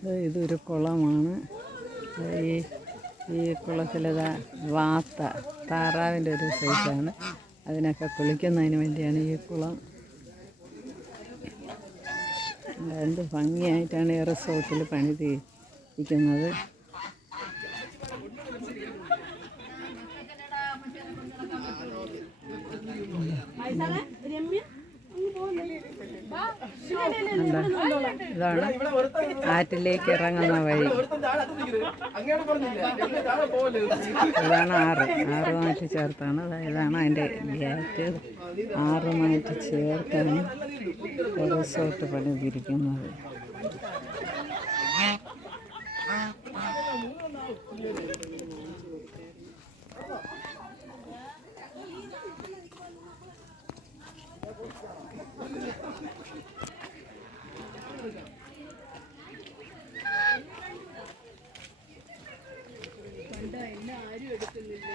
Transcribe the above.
ഇത് ഇതൊരു കുളമാണ്. ഈ ഈ കുളത്തിലതാ വാത്ത താറാവിന്റെ ഒരു സൈസാണ്. അതിനൊക്കെ കുളിക്കുന്നതിന് വേണ്ടിയാണ് ഈ കുളം. എന്ത് ഭംഗിയായിട്ടാണ് ഈ റിസോർട്ടിൽ പണിതിരിക്കുന്നത് ഇതാണ് ആറ്റിലേക്ക് ഇറങ്ങുന്ന വഴി. ഇതാണ് ആറ്. ആറുമായിട്ട് ചേർത്താണ്. ഇതാണ് അതിന്റെ ഗ്യാറ്റ് ആറുമായിട്ട് ചേർത്താണ് റിസോർട്ട് പണിതിരിക്കുന്നത് Thank you. ആരും എടുക്കുന്നില്ല.